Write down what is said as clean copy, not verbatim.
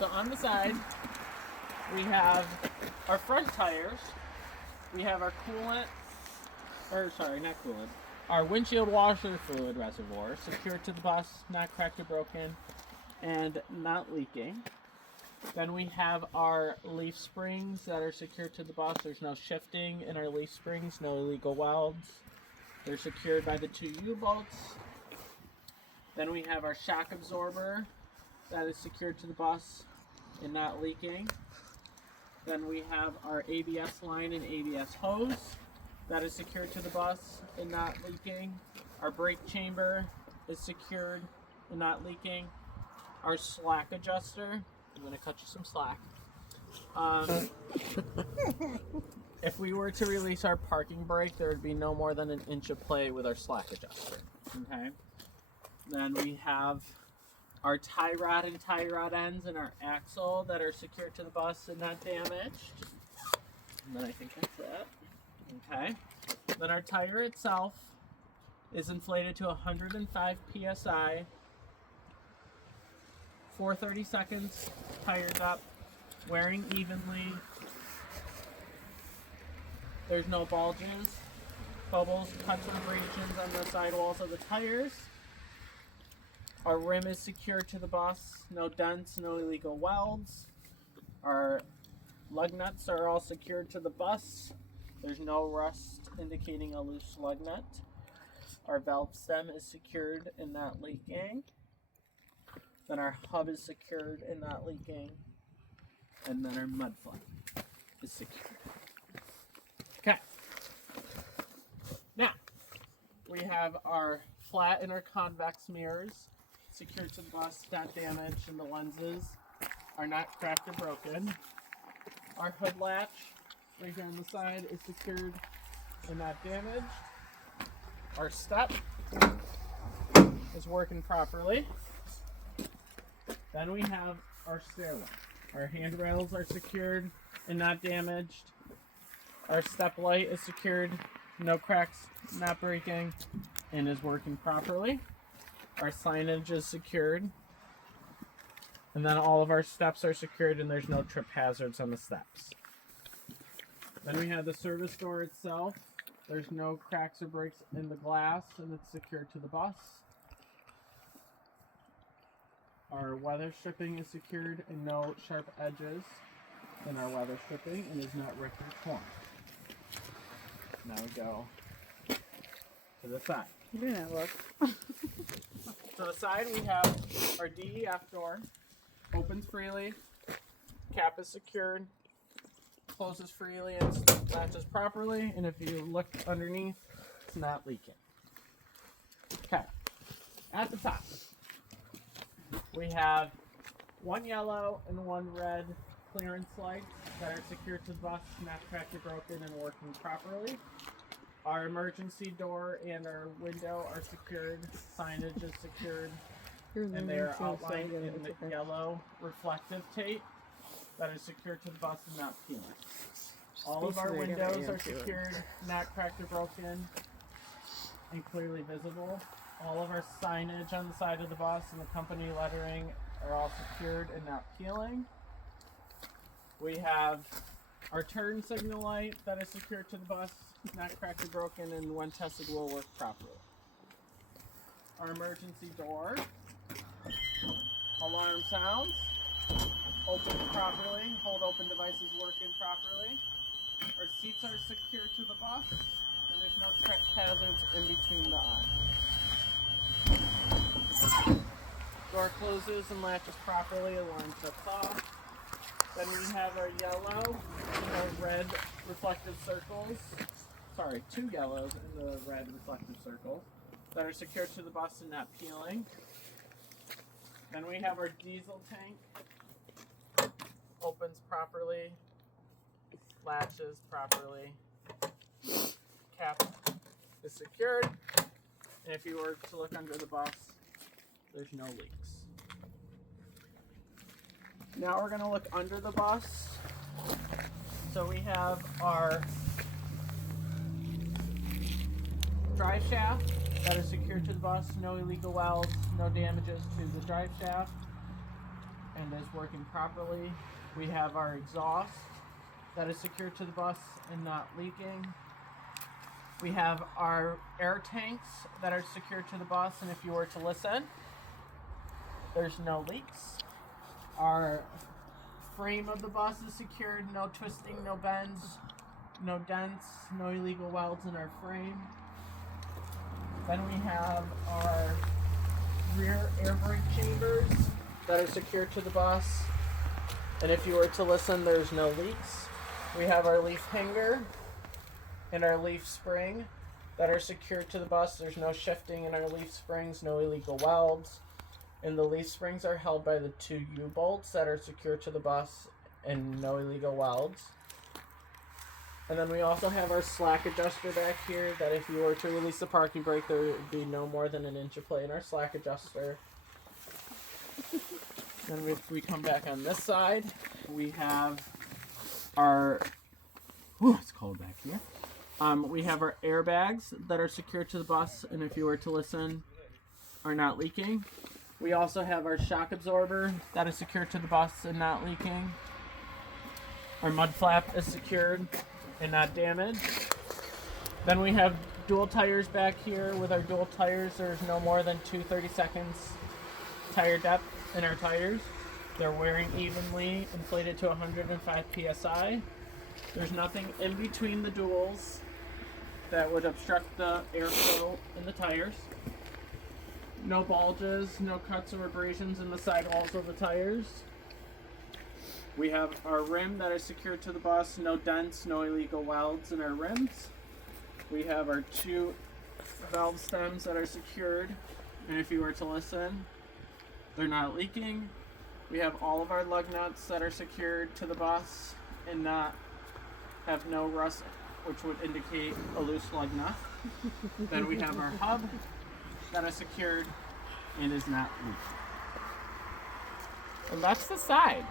So on the side, we have our front tires. We have our coolant, or sorry, not coolant. Our windshield washer fluid reservoir secured to the bus, not cracked or broken, and not leaking. Then we have our leaf springs that are secured to the bus. There's no shifting in our leaf springs, no illegal welds. They're secured by the 2 U-bolts. Then we have our shock absorber that is secured to the bus and not leaking. Then we have our ABS line and ABS hose that is secured to the bus and not leaking. Our brake chamber is secured and not leaking. Our slack adjuster, I'm going to cut you some slack. If we were to release our parking brake, there would be no more than an inch of play with our slack adjuster. Okay. Then we have our tie rod and tie rod ends and our axle that are secured to the bus and not damaged. And then I think that's it. Okay. Then our tire itself is inflated to 105 psi. For 30 seconds, tires up, wearing evenly. There's no bulges, bubbles, cuts, or abrasions on the sidewalls of the tires. Our rim is secured to the bus, no dents, no illegal welds. Our lug nuts are all secured to the bus. There's no rust indicating a loose lug nut. Our valve stem is secured and not leaking. Then our hub is secured and not leaking. And then our mud flap is secured. Okay. Now, we have our flat and our convex mirrors secured to the bus, not damaged, and the lenses are not cracked or broken. Our hood latch, right here on the side, is secured and not damaged. Our step is working properly. Then we have our stairwell. Our handrails are secured and not damaged. Our step light is secured, no cracks, not breaking, and is working properly. Our signage is secured. And then all of our steps are secured and there's no trip hazards on the steps. Then we have the service door itself. There's no cracks or breaks in the glass and it's secured to the bus. Our weather stripping is secured and no sharp edges in our weather stripping and is not ripped or torn. Now we go to the side. You do not look. To the side we have our DEF door. Opens freely. Cap is secured. Closes freely and latches properly. And if you look underneath, it's not leaking. Okay. At the top, we have one yellow and one red clearance lights that are secured to the bus, not cracked or broken, and working properly. Our emergency door and our window are secured. Signage is secured. And they are outlined in the yellow reflective tape that is secured to the bus and not peeling. All of our windows are secured, not cracked or broken, and clearly visible. All of our signage on the side of the bus and the company lettering are all secured and not peeling. We have our turn signal light that is secured to the bus, not cracked or broken, and when tested will work properly. Our emergency door. Alarm sounds. Open properly. Hold open devices working properly. Our seats are secured to the bus, and there's no trip hazards in between the eyes. Door closes and latches properly. Alarm shuts off. Then we have our yellow and our red reflective circles. Sorry, 2 yellows and the red reflective circles that are secured to the bus and not peeling. Then we have our diesel tank. Opens properly. Latches properly. Cap is secured. And if you were to look under the bus, there's no leaks. Now we're going to look under the bus. So we have our drive shaft that is secured to the bus, no illegal welds, no damages to the drive shaft. and is working properly. We have our exhaust that is secured to the bus and not leaking. We have our air tanks that are secured to the bus, and if you were to listen, there's no leaks. Our frame of the bus is secured, no twisting, no bends, no dents, no illegal welds in our frame. Then we have our rear air brake chambers that are secured to the bus, and if you were to listen, there's no leaks. We have our leaf hanger and our leaf spring that are secured to the bus. There's no shifting in our leaf springs, no illegal welds. And the leaf springs are held by the 2 U-bolts that are secured to the bus and no illegal welds. And then we also have our slack adjuster back here that if you were to release the parking brake, there would be no more than an inch of play in our slack adjuster. Then if we come back on this side, we have our, it's cold back here. We have our airbags that are secured to the bus, and if you were to listen, are not leaking. We also have our shock absorber that is secured to the bus and not leaking. Our mud flap is secured and not damaged. Then we have dual tires back here. With our dual tires, there's no more than 2 30-seconds tire depth in our tires. They're wearing evenly, inflated to 105 psi. There's nothing in between the duals that would obstruct the airflow in the tires. No bulges, no cuts or abrasions in the sidewalls of the tires. We have our rim that is secured to the bus, no dents, no illegal welds in our rims. We have our 2 valve stems that are secured, and if you were to listen, they're not leaking. We have all of our lug nuts that are secured to the bus and have no rust, which would indicate a loose lug nut. Then we have our hub that is secured and is not leaking. And that's the side.